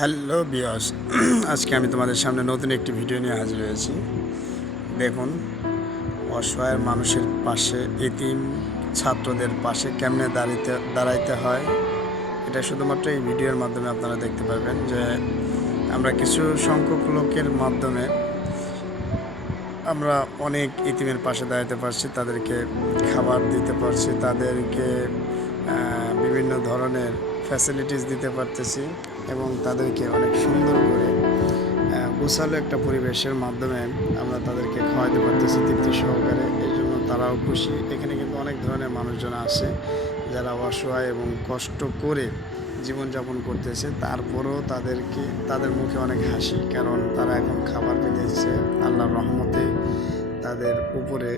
Hello বিয়স আজকে আমি তোমাদের সামনে নতুন একটি ভিডিও নিয়ে হাজির হয়েছি। দেখুন, অসহায় মানুষের পাশে, এতিম ছাত্রদের পাশে কেমনে দাঁড়াইতে হয়, এটা শুধুমাত্র এই ভিডিওর মাধ্যমে আপনারা দেখতে পারবেন। যে আমরা কিছু সংখ্যক লোকের মাধ্যমে আমরা অনেক এতিমের পাশে দাঁড়াতে পারছি, তাদেরকে খাবার দিতে পারছি, তাদেরকে বিভিন্ন ধরনের ফ্যাসিলিটিস দিতে পারতেছি এবং তাদেরকে অনেক সুন্দর করে গোছালো একটা পরিবেশের মাধ্যমে আমরা তাদেরকে খাওয়াতে পারতেছি তৃপ্তি সহকারে। এই জন্য তারাও খুশি। এখানে কিন্তু অনেক ধরনের মানুষজন আছে যারা অসহায় এবং কষ্ট করে জীবনযাপন করতেছে, তারপরেও তাদের মুখে অনেক হাসি, কারণ তারা এখন খাবার পেতেছে আল্লাহর রহমতে। তাদের উপরে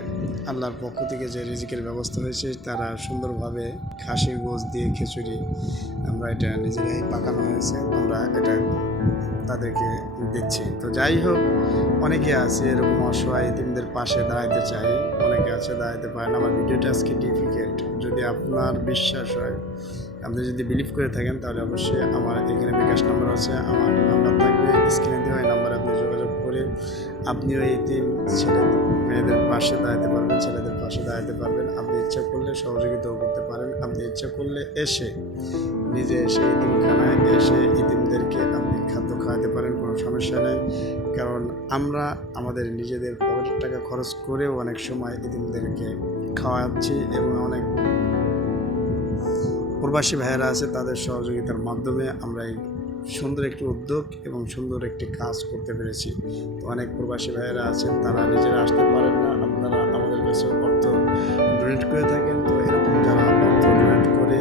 আল্লাহর পক্ষ থেকে যে রিজিকের ব্যবস্থা হয়েছে, তারা সুন্দরভাবে খাসির গোশত দিয়ে খিচুড়ি আমরা এটা নিজেরাই পাকানো হয়েছে, আমরা এটা তাদেরকে দিচ্ছি। তো যাই হোক, অনেকে আছে এরকম অসহায় এতিমদের পাশে দাঁড়াইতে চাই, অনেকে আছে দাঁড়াইতে পারে না। আমার ভিডিওটা আজকে ডিফিকাল্ট, যদি আপনার বিশ্বাস হয়, আপনি যদি বিলিভ করে থাকেন, তাহলে অবশ্যই আমার এখানে বিকাশ নাম্বার আছে, আমার নাম্বার থাকবে স্ক্রিনে দেওয়া। এই নাম্বারে আপনি যোগাযোগ করে আপনিও এতিম মেয়েদের পাশে দাঁড়াতে পারবেন, ছেলেদের পাশে দাঁড়াতে পারবেন। আপনি ইচ্ছা করলে সহযোগিতাও করতে পারেন, আপনি ইচ্ছা করলে নিজে এসে এতিমখানায় এসে এতিমদেরকে আপনি খাদ্য খাওয়াতে পারেন, কোনো সমস্যা নেই। কারণ আমরা আমাদের নিজেদের পকেটের টাকা খরচ করেও অনেক সময় এতিমদেরকে খাওয়াচ্ছি এবং অনেক প্রবাসী ভাইয়েরা আছে, তাদের সহযোগিতার মাধ্যমে আমরা এই সুন্দর একটি উদ্যোগ এবং সুন্দর একটি কাজ করতে পেরেছি। তো অনেক প্রবাসী ভাইয়েরা আছেন, তারা নিজেরা আসতে পারেন না, আপনারা আমাদের কাছে অর্থ ডোনেট করে থাকেন। তো এরকম যারা অর্থ ডোনেট করে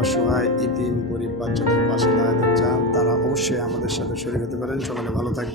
অসহায় এতিম গরিব বাচ্চাদের পাশে দাঁড়াতে চান, তারা অবশ্যই আমাদের সাথে শরীক হতে পারেন। সকালে ভালো থাকবে।